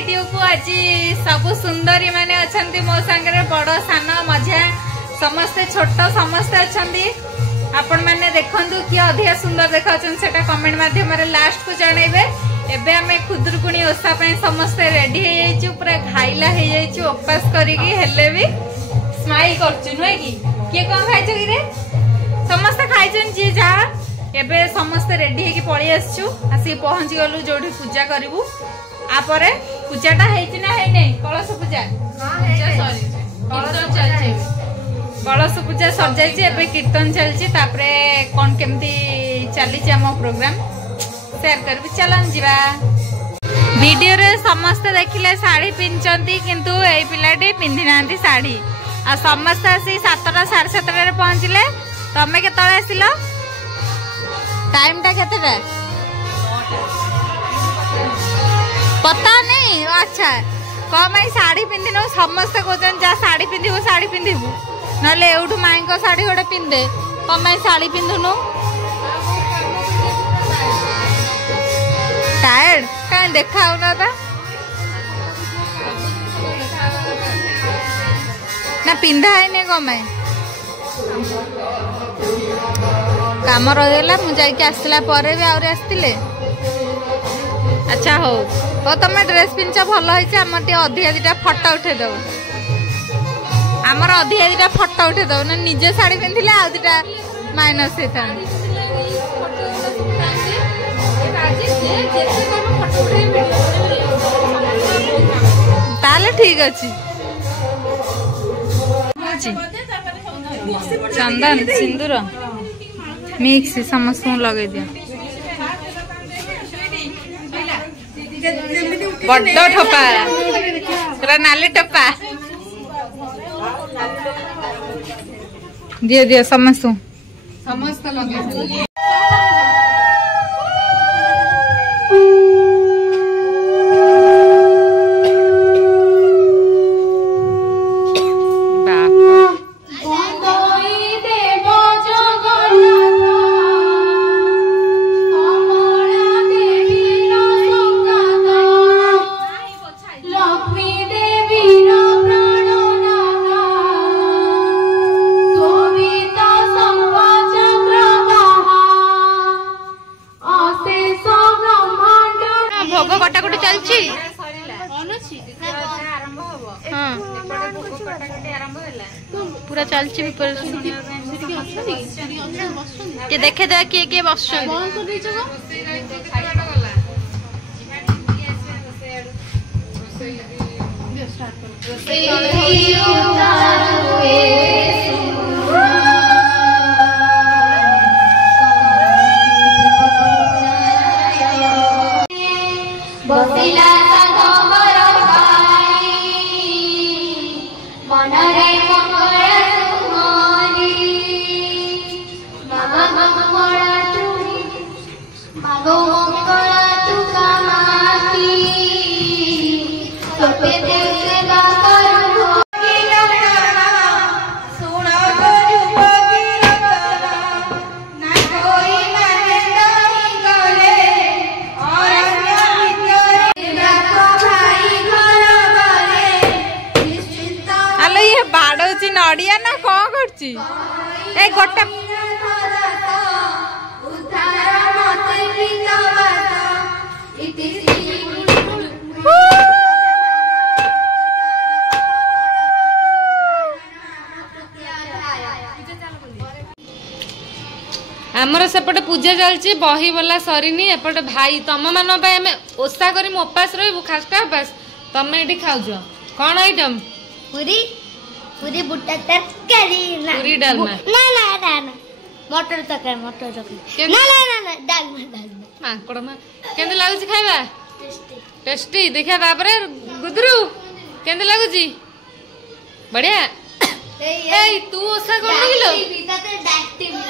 Video को आज सब सुंदरी माने अछंती मो संगे बड़ सान मझा समस्ते छोट समस्ते अच्छी आपण मैंने देखु किए अधिक सुंदर देखा सेटा कमेंट माध्यम लास्ट को जनइबे। एबे आमे खुदुरकुणी ओषा समस्ते रेडी हो जाइछु पूरा खाइला हो जाइछु उपास करिकी हेले भी स्माइल करछु नुहे कि किए कोन खाइछु कि रे समस्ते खाइछन जी जा एबे समस्ते रेडी हेकी पळि आछछु आसी पहुंची गलु जोठी पूजा करिवु आपरे पूजाटा हेछि ना हे नै कलश पूजा हां हे सॉरी कलश चलछि कलश पूजा सर जाइछि एबे कीर्तन चलछि तापरे कोन केमती चली आम प्रोग्राम शेयर करबी चलन जीवा। वीडियो रे समस्त देखिले साड़ी पिंचंती किंतु एई पिलाटी पिंधि नांती साड़ी आ समस्त आसी 7टा 7:30 रे पहुंचले। तमे केतळे आसिलो टाइम टा केतेटा पता नहीं अच्छा कम साड़ी पिंधिनु समस्त कहते जा साड़ी पिंधु साड़ी पिंधु नले एउठु माई को साड़ी गोटे पिंधे कम साड़ी पिंधुनु टायर्ड कहीं देखा ना पिंधा है कम काम रहीगला मुझे आसला भी आहरी आसते। अच्छा हो तो तुम ड्रेस पिंच भल आम अधिका दीटा फटो उठे दो आमर अधिका दीटा फटो उठे दो ना निजे शाड़ी पिंधिले आ दीटा माइनस होता ताले ठीक अच्छी चंदन सिंदूर मिक्स समस्त लगे दिया बड़ ठोपा नाली टोपा दियो दियो समस्त लगे पूरा चलची देखे दे किए किए बस नड़िया ना कौन करची ए गोटा आमर सेपटे पूजा चलची बही बोला सरीनी एपटे भाई तुम मान ओषा कर उपास रही खासटा उपास तुम ये खाऊ कौन आइटम पूरी पूरी बुट्टा तरकारी ना पूरी डालमा ना ना ना ना मटर तरकारी ना ना ना ना डालमा मांकड़ मा केंदे लागुची खाइबा टेस्टी देखा तापरे गुदरू केंदे लागुची बढ़िया ए तू ओसा कोन किलो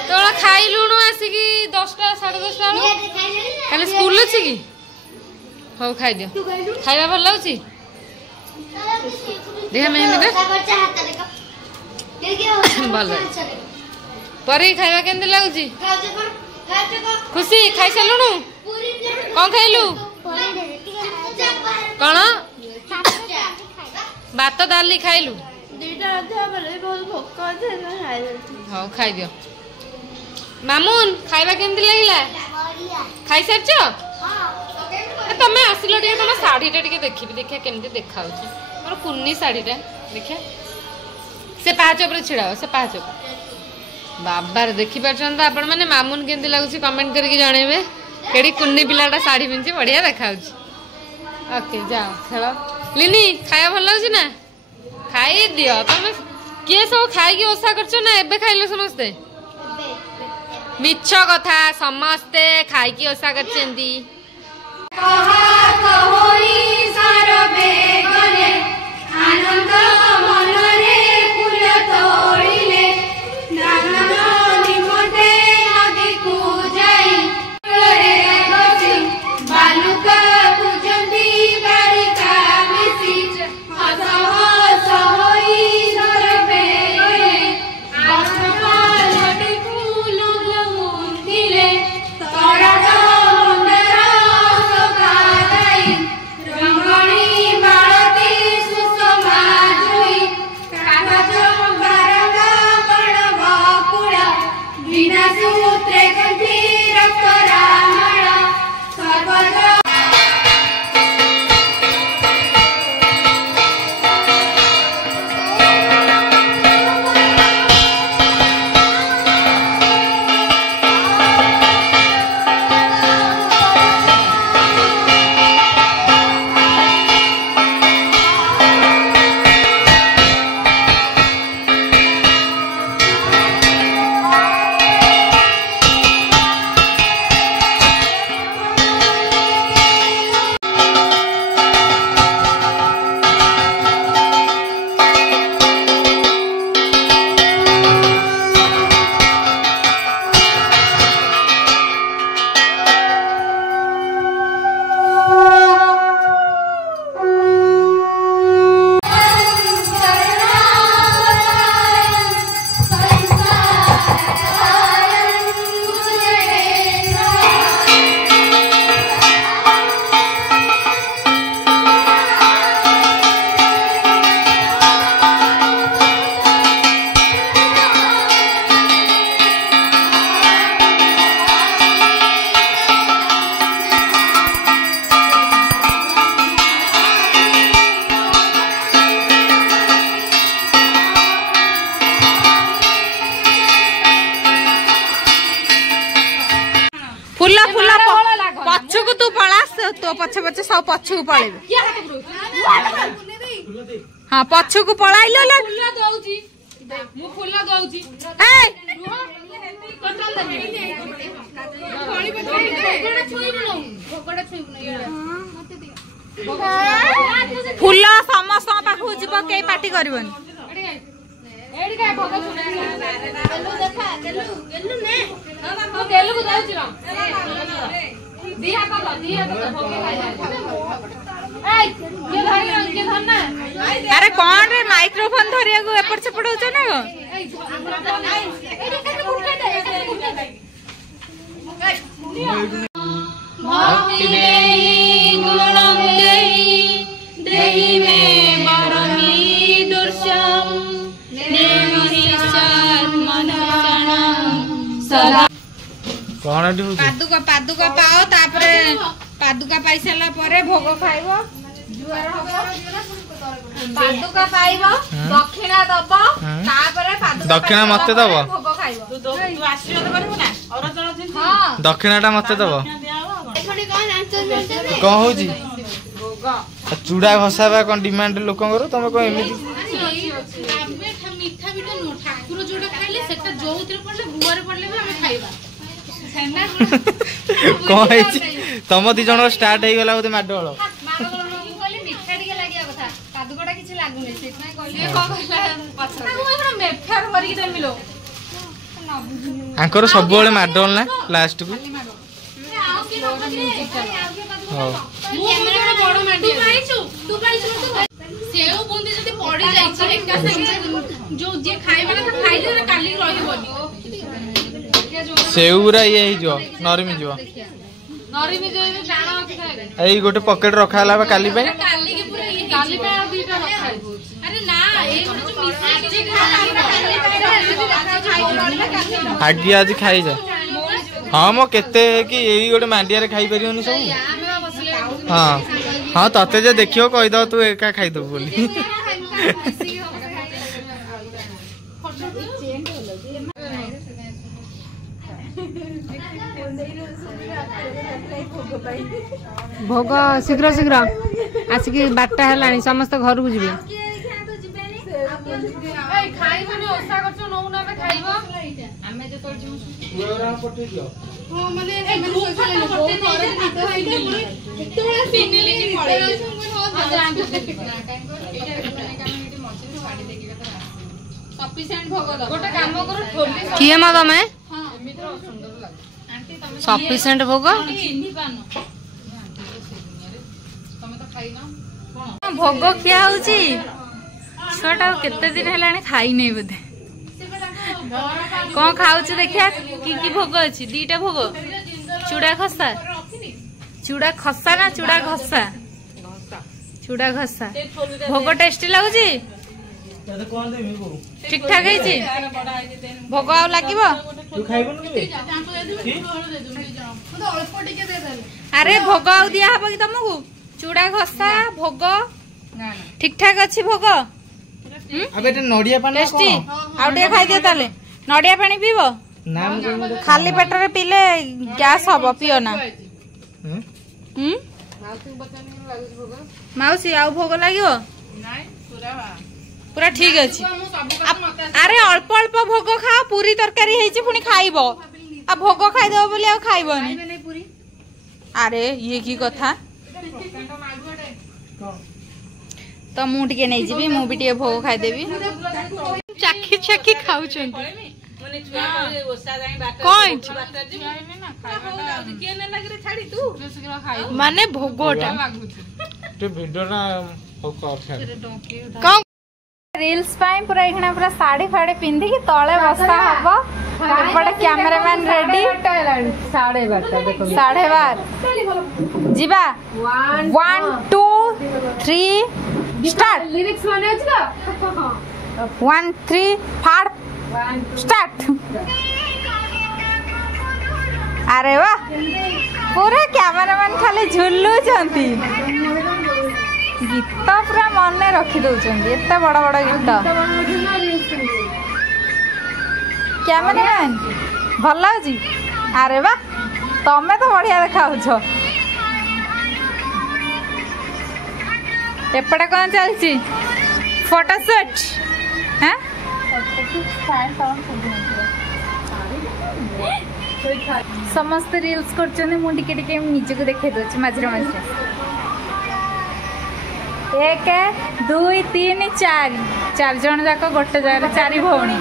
तोला खाई लुणु आसी की 10टा 10:30 काले स्कूल अछि की हो खाई दियो खाइबा भल लागुची देखा मेहंदी भल पर खाइबा केंदे लागुची खुशी खाई सालुणु कौन खाइलु कौन भात डाली खाइलु हाँ खाई दियो मामून खाइबा केमती लागिला खाई सारछ तमे आसिलो टे तम साड़ीटा टे देखिबी देखिया केमती देखा होची मोर कुन्नी साड़ीटा देखिया से पाँच ऊपर छिड़ा से पाँच बाबार देखि परछन त आपण माने मामून केमती लागुची कमेंट करके जणेबे केडी कुन्नी पिलाटा साड़ी पिंची बढ़िया देखा होची ओके जाओ खेलो लिनी खाया भल लागुची ना खाई दियो तमे किए सब खाई ओसा करछ ना एबे खाइलो समस्ते मिछ कथा समस्ते खाई की ओसा करछेंती कहा कहोई सार बेगने आनंद मनरे फूल तोड़िले नागन निमते नदी को जाई रे गछि बालुका पूजंती बारिका मिसी हस हस होई सार बेगने बसपाल नदी फूल मुंदिले तोड़ा पछकु तू पलास तो पछे पछे सब पछकु पळेबे हां पछकु पळाइलो ले फुल्ला दउची मु फुल्ला दउची ए फुल समस्त पाखु जीव के पार्टी करबन एडी का भगो सुना गेलु देखा गेलु ने हम गेलु को दउची रा दिया भोगे खाइ के धरि के धरना अरे कौन रे माइक्रोफोन धरिया को एपट सेपट होछ ना भक्ति देहि गुणं देहि देहि मे वरहि दुर्शम नेहि मनसणं सदा पादुका पादुका पाओ तापरे पादुका पाई साला परे भोग खाइबो जुआर हबो पादुका पाइबो दक्षिणा दबो तापरे पादुका दक्षिणा मते दबो भोग खाइबो तू आशीर्वाद करबो ना और जण हां दक्षिणाटा मते दबो एखडी कोन आंचर कोन होजी भोग चूड़ा घसाबा कोन डिमांड लोकंगर तमे को एमिति मीठा बिटा नो ठाकुर जोडा खाइले सेटा जोउतिर पडले गुवारे पडले भी हम खाइबा तम दी जन स्टार्ट हो गला माडोल मिठा टिके लागिया कथा पादुकटा किछि लागुनी सेतनै कहलिए को कहला पछा हमरा मेफर करिक देमिलो आंकर सब बेले माडोल ना लास्ट को हां कैमरा बडो माडी तू पाइछु सेव बुंदी जदी पड़ी जाई छ एका संगे जो जे खाइबा ना खाइले ना काली रहिबोनी सेउरा ये जो नरमी जो जाना एई गोटे पॉकेट रखा हला काली पे काली के पूरा काली पे दुईटा रखा है आगे आज खाई जा हाँ मो केते कि यही गोटे मांडिया खाई परियोनी सब हाँ हाँ तते जे देखियो कहीद तू एका खाईदबु बोली भोग शीघ्र शीघ्र आसिक 12टा है समस्त घर को जीवे किए मा तमें सफिशिएंट भोग भोग क्या होची छुआटा केते दिन हेलानी खाई नहीं बोधे कौन खाऊच देखिया की भोग अच्छी दीटा भोग चूड़ा खसा ना चूड़ा घसा भोग टेस्टी लगुची ठीक ठाक है भोग आउ लगे अरे भोग आउ दिया हम कि तुमको चूड़ा घसा भोग ठीक ठाक अच्छी भोग नड़िया टेस्टी आउ खाई दियो ताले नड़िया पानी पीब खाली पेटर पीले गैस हम पियो ना माउसी आउ भोग लगे पूरा ठीक अच्छी अरे अल्प अल्प भोग खाओ पूरी तरकारी है पुणी खाइब आ भोग खाईदेव बोली आ खाइबनी अरे ये की कथा तो मु टिके नहीं जीवी मु भी टिके भोग खाइदेवी चाखी चाखी खाऊ माने भोगटा रील्स पूरा एखना पूरा साड़ी फाड़ी पिंधि की तले बसा हम एपटे कैमरामैन रेडी 12:30 जीवा 1 2 3 स्टार्ट लिरिक्स माने अछि का 1 3 फाड़ स्टार्ट अरे वाह पूरा कैमरामैन खाली झुलु चंती गीत पूरा मन रखी दौरान एत बड़ बड़ गीत कैमरामैन भल लगी अरे वाह तमें तो बढ़िया देखा एपटे कौन चलती फोटोशूट हाँ समस्त रील्स कर मुझे निजक देखे दूसरी मझे मझे 1 2 3 4 4 जन जाक गोटे जगह 4 भौणी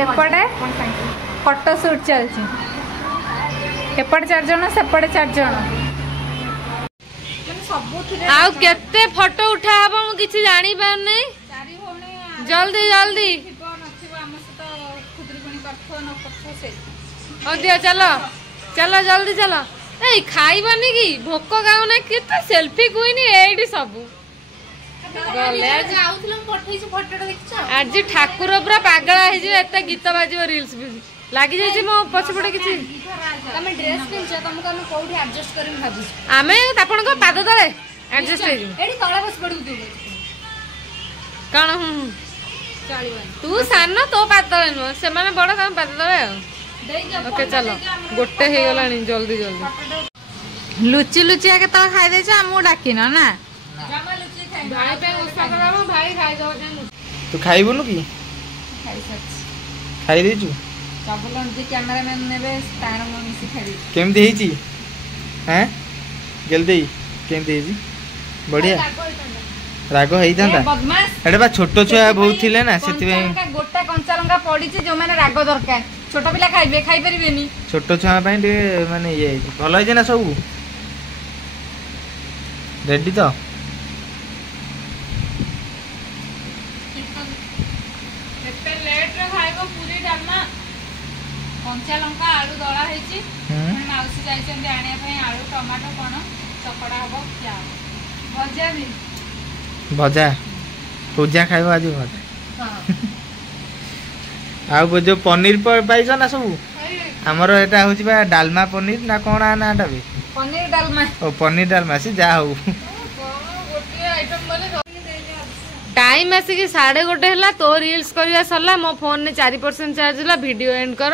एपटे फोटोशूट चलती एपटे 4 जन सेपटे 4 जन आउ केते फोटो उठा हबो मु किछि जानि पाउ नै जल्दी जल्दी दिया चलो चलो जल्दी चलो ए खाइबानी की भोक गाउ ना केते सेल्फी कोइनी एडी सब गले जाउथलम पठैछु फोटोटा देखछ आज ठाकुर पूरा पागल है जे एते गीत बाजिबो रील्स लागी जाई मो पछपटे किछि तमे ड्रेस पिनछ तम कन कोठी एडजस्ट करिम भाबु आमे आपन को पाद तळे एडजस्ट हे एडी तळे बस पडु तू काण तू सान तो पाद तळे न से माने बड़ काम पाद तळे ओके चलो गोटे हे गलानी जल्दी जल्दी लुची लुची आके तो खाई दे छ हमु डाकिन ना भाई पे गुस्सा कराबो भाई खाई दो तू खाइबुनु की खाई देछु सबलन जे कैमरामैन नेबे तार म मिसी खाई केमती हेची हैं जल्दी केमती हेची बढ़िया राग हेई थांता बदमाश एडे बा छोटो छुआ बहुत थिले ना सेति गोटा कंचा लंका पड़ी छ जो माने राग दरकार छोटा पिला खाइबे खाइ परिबेनी छोटो छुआ पई दे माने ये भलो है ना सब रेडी तो कंचा लंका आलू दला हेची माउसी जाइछन आनिया पई आलू टमाटो कोन चकड़ा हबो क्या भजा भी भजा पूजा खाइबो आज भजा ଆଉ जो पनीर पाइछ ना सब हमर एटा होची बा डालमा पनीर ना कोना नाटा भी पनीर डालमा ओ पनीर डालमा सी जा हो टाइम आसिक 1:30 है तो रील्स करवा सरला मो फोन में 4% चार्ज है वीडियो एंड कर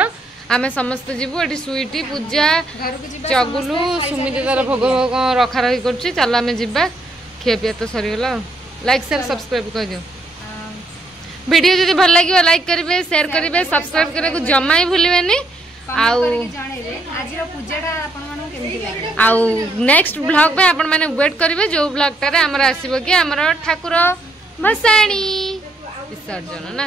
आम समस्त जीवु ये स्वीटी पूजा चगुलू सुमित तार भोग भोग रखा रखी कर चल आम जा खिया पिया तो सरीगला लाइक शेयर सब्सक्राइब कर दियो वीडियो जब भल लगे लाइक करेंगे शेयर करेंगे सब्सक्राइब करने को जमा ही भूलें आउ नेक्स्ट ब्लॉग पे आपण माने वेट करेंगे जो ब्लॉग टारे हमर आसीबो कि हमर ठाकुर भसाणी विसर्जन ना